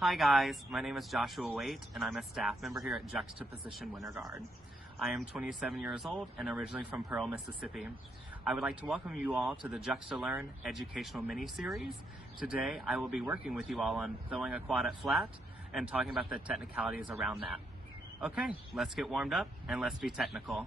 Hi guys, my name is Joshua Waite and I'm a staff member here at Juxtaposition Winter Guard. I am 27 years old and originally from Pearl, Mississippi. I would like to welcome you all to the JuxtaLearn educational mini-series. Today I will be working with you all on throwing a quad at flat and talking about the technicalities around that. Okay, let's get warmed up and let's be technical.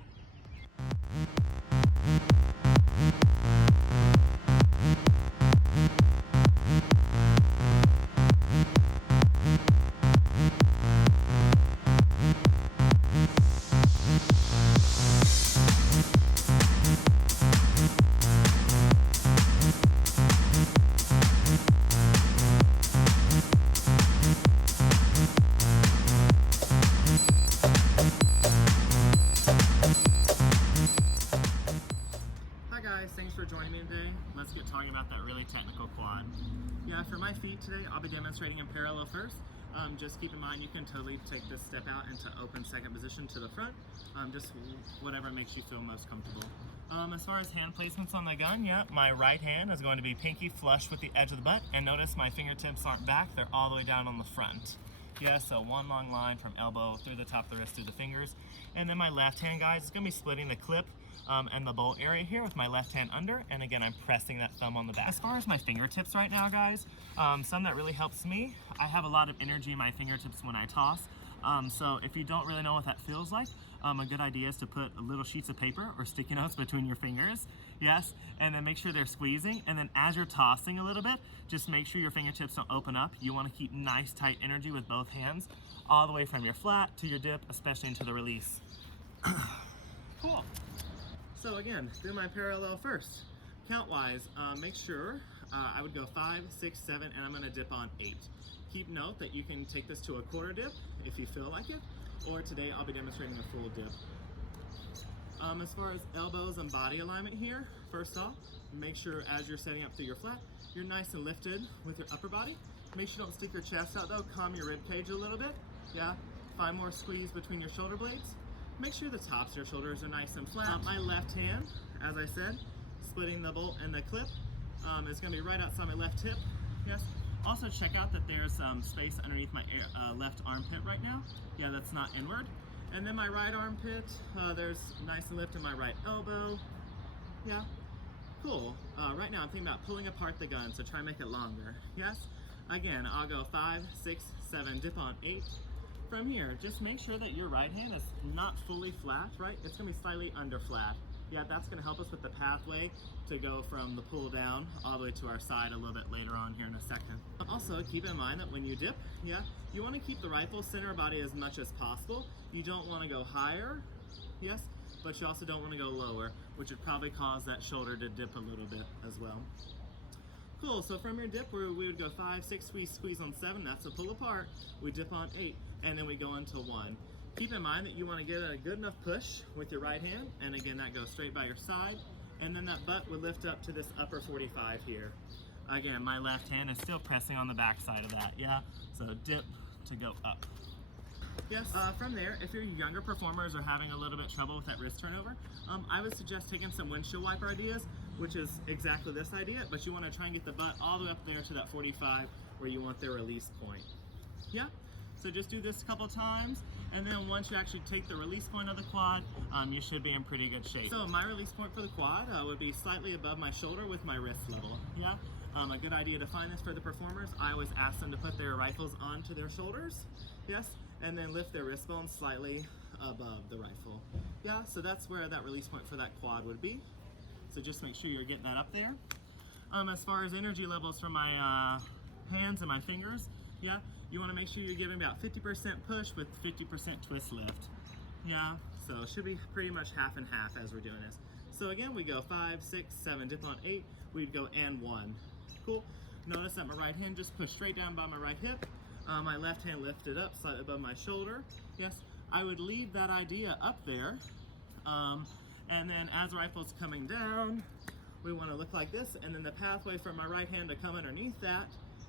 Thanks for joining me today. Let's get talking about that really technical quad. Yeah, for my feet today, I'll be demonstrating in parallel first. Just keep in mind you can totally take this step out into open second position to the front. Just whatever makes you feel most comfortable. As far as hand placements on the gun, yeah, my right hand is going to be pinky flush with the edge of the butt, and notice my fingertips aren't back, they're all the way down on the front. Yeah, so one long line from elbow through the top of the wrist through the fingers. And then my left hand, guys, is going to be splitting the clip and the bolt area here with my left hand under, and again I'm pressing that thumb on the back. As far as my fingertips right now, guys, something that really helps me, I have a lot of energy in my fingertips when I toss, so if you don't really know what that feels like, a good idea is to put little sheets of paper or sticky notes between your fingers, yes, and then make sure they're squeezing, and then as you're tossing a little bit, just make sure your fingertips don't open up. You want to keep nice tight energy with both hands all the way from your flat to your dip, especially into the release. Cool. So again, do my parallel first. Count-wise, make sure I would go 5, 6, 7, and I'm going to dip on 8. Keep note that you can take this to a quarter dip if you feel like it, or today I'll be demonstrating a full dip. As far as elbows and body alignment here, first off, make sure as you're setting up through your flat, you're nice and lifted with your upper body. Make sure you don't stick your chest out though, calm your rib cage a little bit. Yeah, 5 more squeeze between your shoulder blades. Make sure the tops of your shoulders are nice and flat. My left hand, as I said, splitting the bolt and the clip, is going to be right outside my left hip. Yes. Also check out that there's space underneath my left armpit right now. Yeah, that's not inward. And then my right armpit, there's nice and lift in my right elbow. Yeah, cool. Right now I'm thinking about pulling apart the gun, so try and make it longer. Yes. Again, I'll go 5, 6, 7, dip on 8. From here, just make sure that your right hand is not fully flat, right? It's gonna be slightly under flat. Yeah, that's gonna help us with the pathway to go from the pull down all the way to our side a little bit later on here in a second. Also, keep in mind that when you dip, yeah, you wanna keep the rifle center of body as much as possible. You don't wanna go higher, yes, but you also don't wanna go lower, which would probably cause that shoulder to dip a little bit as well. Cool, so from your dip, we would go 5, 6, squeeze on 7, that's a pull apart. We dip on 8, and then we go into 1. Keep in mind that you want to get a good enough push with your right hand, and again, that goes straight by your side, and then that butt would lift up to this upper 45 here. Again, my left hand is still pressing on the back side of that, yeah? So dip to go up. Yes, from there, if your younger performers are having a little bit trouble with that wrist turnover, I would suggest taking some windshield wiper ideas, which is exactly this idea, but you want to try and get the butt all the way up there to that 45 where you want their release point. Yeah, so just do this a couple times, and then once you actually take the release point of the quad, you should be in pretty good shape. So my release point for the quad would be slightly above my shoulder with my wrist level. Yeah, a good idea to find this for the performers. I always ask them to put their rifles onto their shoulders, yes, and then lift their wrist bone slightly above the rifle. Yeah, so that's where that release point for that quad would be. So just make sure you're getting that up there. As far as energy levels for my hands and my fingers, yeah, you want to make sure you're giving about 50% push with 50% twist lift. Yeah, so it should be pretty much half and half as we're doing this. So again, we go 5, 6, 7, dip on 8, we'd go and 1. Cool. Notice that my right hand just pushed straight down by my right hip. My left hand lifted up slightly above my shoulder. Yes, I would leave that idea up there. And then as the rifle's coming down, we want to look like this, and then the pathway for my right hand to come underneath that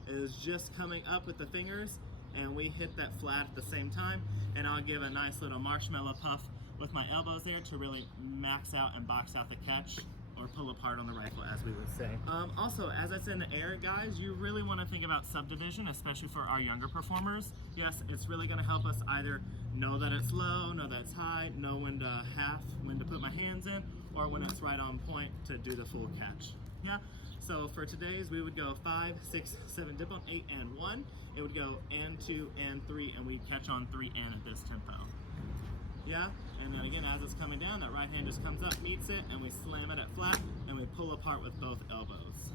is just coming up with the fingers, and we hit that flat at the same time, and I'll give a nice little marshmallow puff with my elbows there to really max out and box out the catch. or pull apart on the rifle, as we would say. Also, as I said in the air, guys, you really want to think about subdivision, especially for our younger performers. Yes, it's really going to help us either know that it's low, know that it's high, know when to put my hands in, or when it's right on point to do the full catch. Yeah. So for today's, we would go 5, 6, 7, dip on 8 and 1. It would go and 2 and 3, and we catch on 3 and at this tempo. Yeah, and then again, as it's coming down, that right hand just comes up, meets it, and we slam it at flat, and we pull apart with both elbows.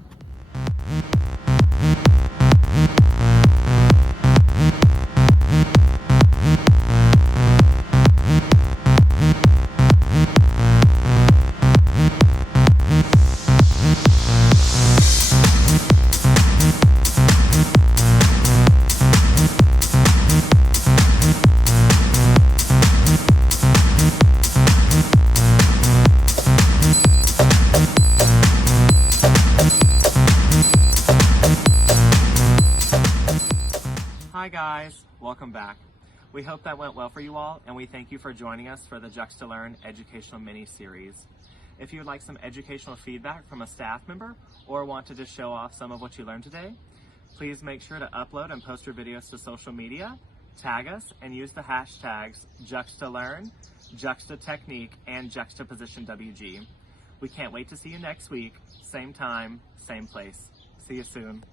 Hi guys, welcome back. We hope that went well for you all, and we thank you for joining us for the JuxtaLearn educational mini-series. If you would like some educational feedback from a staff member or wanted to show off some of what you learned today, please make sure to upload and post your videos to social media, tag us, and use the hashtags JuxtaLearn, JuxtaTechnique, and JuxtapositionWG. We can't wait to see you next week, same time, same place. See you soon.